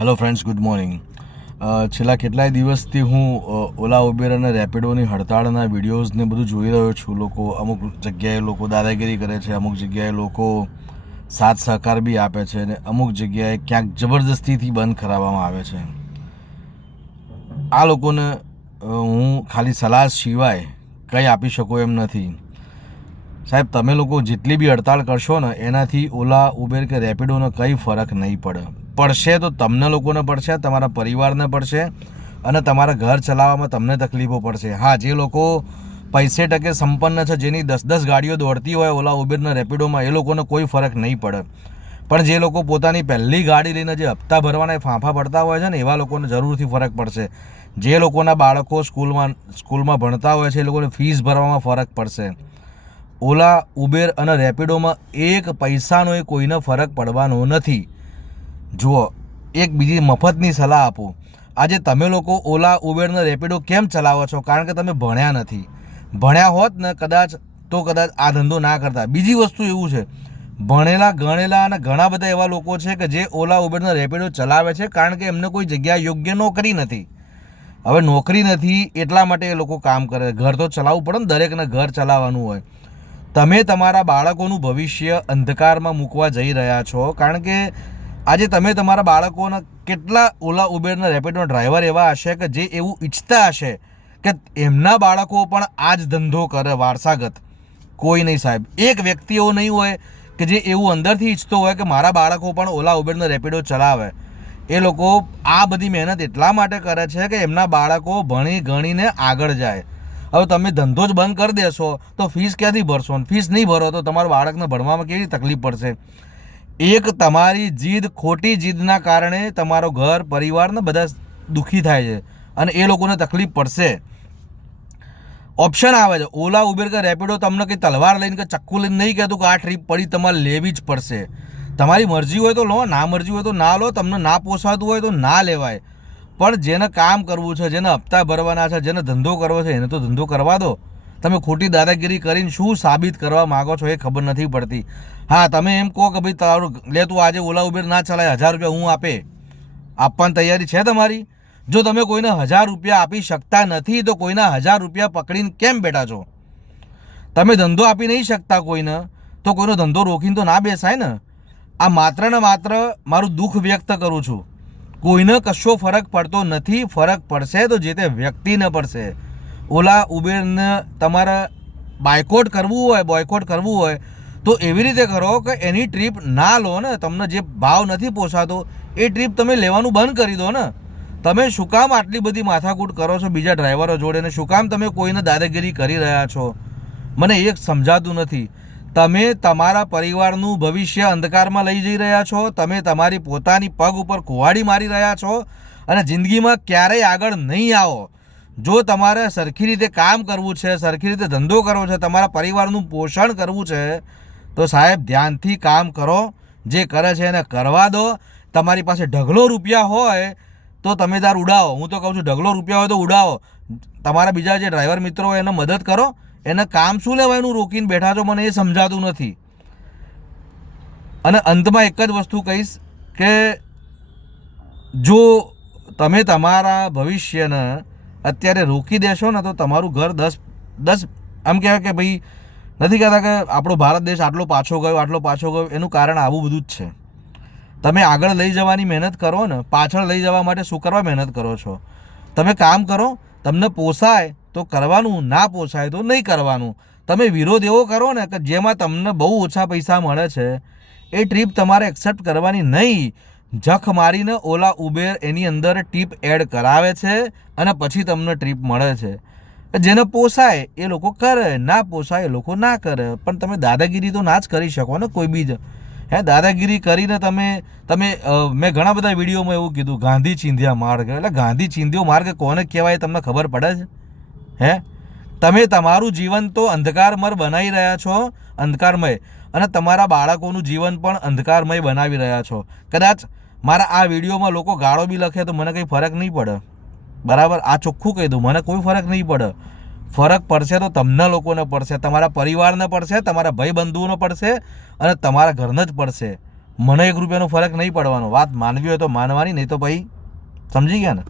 Hello friends good morning છેલ્લા કેટલાય દિવસથી હું ઓલા ઉબેર અને રેપિડોની હડતાળના વિડીયોઝને બધું જોઈ રહ્યો છું. લોકો, અમુક જગ્યાએ લોકો દાદાગીરી કરે છે, અમુક જગ્યાએ લોકો સાથ સહકાર બી આપે છે અને અમુક જગ્યાએ ક્યાંક જબરદસ્તીથી બંધ કરાવવામાં આવે છે. આ લોકોને હું ખાલી સલાહ સિવાય કંઈ આપી શકું એમ નથી. સાહેબ, તમે લોકો જેટલી બી હડતાળ કરશો ને, એનાથી ઓલા, ઉબેર કે રેપિડોનો કંઈ ફરક નહીં પડે. પડશે તો તમને લોકોને પડશે, તમારા પરિવારને પડશે અને તમારા ઘર ચલાવવામાં તમને તકલીફો પડશે. હા, જે લોકો પૈસે ટકે સંપન્ન છે, જેની દસ દસ ગાડીઓ દોડતી હોય ઓલા, ઉબેરના, રેપિડોમાં, એ લોકોને કોઈ ફરક નહીં પડે. પણ જે લોકો પોતાની પહેલી ગાડી લઈને જે હપ્તા ભરવાના એ ફાંફા પડતા હોય છે ને, એવા લોકોને જરૂરથી ફરક પડશે. જે લોકોના બાળકો સ્કૂલમાં સ્કૂલમાં ભણતા હોય છે, એ લોકોને ફીસ ભરવામાં ફરક પડશે. ઓલા, ઉબેર અને રેપિડોમાં એક પૈસાનો એ કોઈને ફરક પડવાનો નથી. જુઓ, એક બીજી મફતની સલાહ આપો. આજે તમે લોકો ઓલા, ઉબેર અને રેપિડો કેમ ચલાવો છો? કારણ કે તમે ભણ્યા નથી. ભણ્યા હોત ને કદાચ, તો કદાચ આ ધંધો ના કરતા. બીજી વસ્તુ એવું છે, ભણેલા, ગણેલા અને ઘણા બધા એવા લોકો છે કે જે ઓલા ઉબેરના રેપિડો ચલાવે છે કારણ કે એમને કોઈ જગ્યાએ યોગ્ય નોકરી નથી. હવે નોકરી નથી એટલા માટે એ લોકો કામ કરે. ઘર તો ચલાવવું પડે ને દરેકને ઘર ચલાવવાનું હોય. તમે તમારા બાળકોનું ભવિષ્ય અંધકારમાં મૂકવા જઈ રહ્યા છો. કારણ કે આજે તમે તમારા બાળકોના કેટલા ઓલા ઉબેરના રેપિડનો ડ્રાઈવર એવા હશે કે જે એવું ઈચ્છતા હશે કે એમના બાળકો પણ આ જ ધંધો કરે વારસાગત. કોઈ નહીં સાહેબ. એક વ્યક્તિ એવો નહીં હોય કે જે એવું અંદરથી ઈચ્છતો હોય કે મારા બાળકો પણ ઓલા ઉબેરનો રેપિડો ચલાવે. એ લોકો આ બધી મહેનત એટલા માટે કરે છે કે એમના બાળકો ભણી ગણીને આગળ જાય. હવે તમે ધંધો જ બંધ કરી દેશો, તો ફીસ ક્યાંથી ભરશો? ફીસ નહીં ભરો તો તમારા બાળકને ભણવામાં કેવી તકલીફ પડશે? એક તમારી જીદ, ખોટી જીદના કારણે તમારો ઘર પરિવારને બધા દુઃખી થાય છે અને એ લોકોને તકલીફ પડશે. ઓપ્શન આવે છે. ઓલા, ઉબેર કે રેપિડો તમને કંઈ તલવાર લઈને કે ચક્કુ લઈને નહીં કહેતું કે આ ટ્રીપ પડી, તમારે લેવી જ પડશે. તમારી મરજી હોય તો લો, ના મરજી હોય તો ના લો, તમને ના પોસાતું હોય તો ના લેવાય. પણ જેને કામ કરવું છે, જેને હપ્તા ભરવાના છે, જેને ધંધો કરવો છે, એને તો ધંધો કરવા દો. તમે ખોટી દાદાગીરી કરીને શું સાબિત કરવા માગો છો એ ખબર નથી પડતી. હા, તમે એમ કહો કે ભાઈ તારું, લે તું આજે ઓલા ઉબેર ના ચલાય, હજાર રૂપિયા હું આપે. આપવાની તૈયારી છે તમારી? જો તમે કોઈને હજાર રૂપિયા આપી શકતા નથી, તો કોઈના હજાર રૂપિયા પકડીને કેમ બેઠા છો? તમે ધંધો આપી નહીં શકતા કોઈને, તો કોઈનો ધંધો રોકીને તો ના બેસાય ને? આ માત્ર ને માત્ર મારું દુઃખ વ્યક્ત કરું છું. કોઈને કશો ફરક પડતો નથી, ફરક પડશે તો જે તે વ્યક્તિને પડશે. ઓલા ઉબેરને તમારે બાયકોટ કરવું હોય બોયકોટ કરવું હોય, તો એવી રીતે કરો કે એની ટ્રીપ ના લો ને, તમને જે ભાવ નથી પોસાતો, એ ટ્રીપ તમે લેવાનું બંધ કરી દો ને. તમે શું કામ આટલી બધી માથાકૂટ કરો છો બીજા ડ્રાઈવરો જોડે ને? શું કામ તમે કોઈને દાદાગીરી કરી રહ્યા છો? મને એક સમજાતું નથી. તમે તમારા પરિવારનું ભવિષ્ય અંધકારમાં લઈ જઈ રહ્યા છો, તમે તમારી પોતાની પગ ઉપર કુહાડી મારી રહ્યા છો અને જિંદગીમાં ક્યારેય આગળ નહીં આવો. જો તમારે સરખી રીતે કામ કરવું છે, સરખી રીતે ધંધો કરવો છે, તમારા પરિવારનું પોષણ કરવું છે, તો સાહેબ ધ્યાનથી કામ કરો. જે કરે છે એને કરવા દો. તમારી પાસે ઢગલો રૂપિયા હોય તો તમે તાર ઉડાવો. હું તો કહું છું, ઢગલો રૂપિયા હોય તો ઉડાવો. તમારા બીજા જે ડ્રાઈવર મિત્રો હોય એને મદદ કરો. એને કામ શું લેવાય એનું રોકીને બેઠા છો મને એ સમજાતું નથી. અને અંતમાં એક જ વસ્તુ કહીશ કે જો તમે તમારા ભવિષ્યને અત્યારે રોકી દેશો ને તો તમારું ઘર દસ દસ આમ કહેવાય કે ભાઈ નથી કહેતા કે આપણો ભારત દેશ આટલો પાછો ગયો, આટલો પાછો ગયો, એનું કારણ આવું બધું જ છે. તમે આગળ લઈ જવાની મહેનત કરો ને, પાછળ લઈ જવા માટે શું કરવા મહેનત કરો છો? તમે કામ કરો, તમને પોસાય તો કરવાનું ના પોસાય તો નહીં કરવાનું. તમે વિરોધ એવો કરો ને કે જેમાં તમને બહુ ઓછા પૈસા મળે છે, એ ટ્રીપ તમારે એક્સેપ્ટ કરવાની નહીં. જખ મારીને ઓલા ઉબેર એની અંદર ટીપ એડ કરાવે છે અને પછી તમને ટ્રીપ મળે છે. જેને પોસાય એ લોકો કરે, ના પોસાય એ લોકો ના કરે. પણ તમે દાદાગીરી તો ના જ કરી શકો ને કોઈ બી જ. હે, દાદાગીરી કરીને તમે તમે મેં ઘણા બધા વિડીયોમાં એવું કીધું, ગાંધી ચીંધ્યા માર્ગ. એટલે ગાંધી ચીંધ્યો માર્ગ કોને કહેવાય તમને ખબર પડે છે? હે? તમે તમારું જીવન તો અંધકારમય બનાવી રહ્યા છો, અંધકારમય. અને તમારા બાળકોનું જીવન પણ અંધકારમય બનાવી રહ્યા છો. કદાચ મારા આ વિડીયોમાં લોકો ગાળો બી લખે તો મને કંઈ ફરક નહીં પડે. બરાબર? આ ચોખ્ખું કહી દઉં, મને કોઈ ફરક નહીં પડે. ફરક પડશે તો તમને લોકોને પડશે, તમારા પરિવારને પડશે, તમારા ભાઈ બંધુઓને પડશે અને તમારા ઘરને જ પડશે. મને એક રૂપિયાનો ફરક નહીં પડવાનો. વાત માનવી હોય તો માનવાની, નહીં તો ભાઈ, સમજી ગયા ને?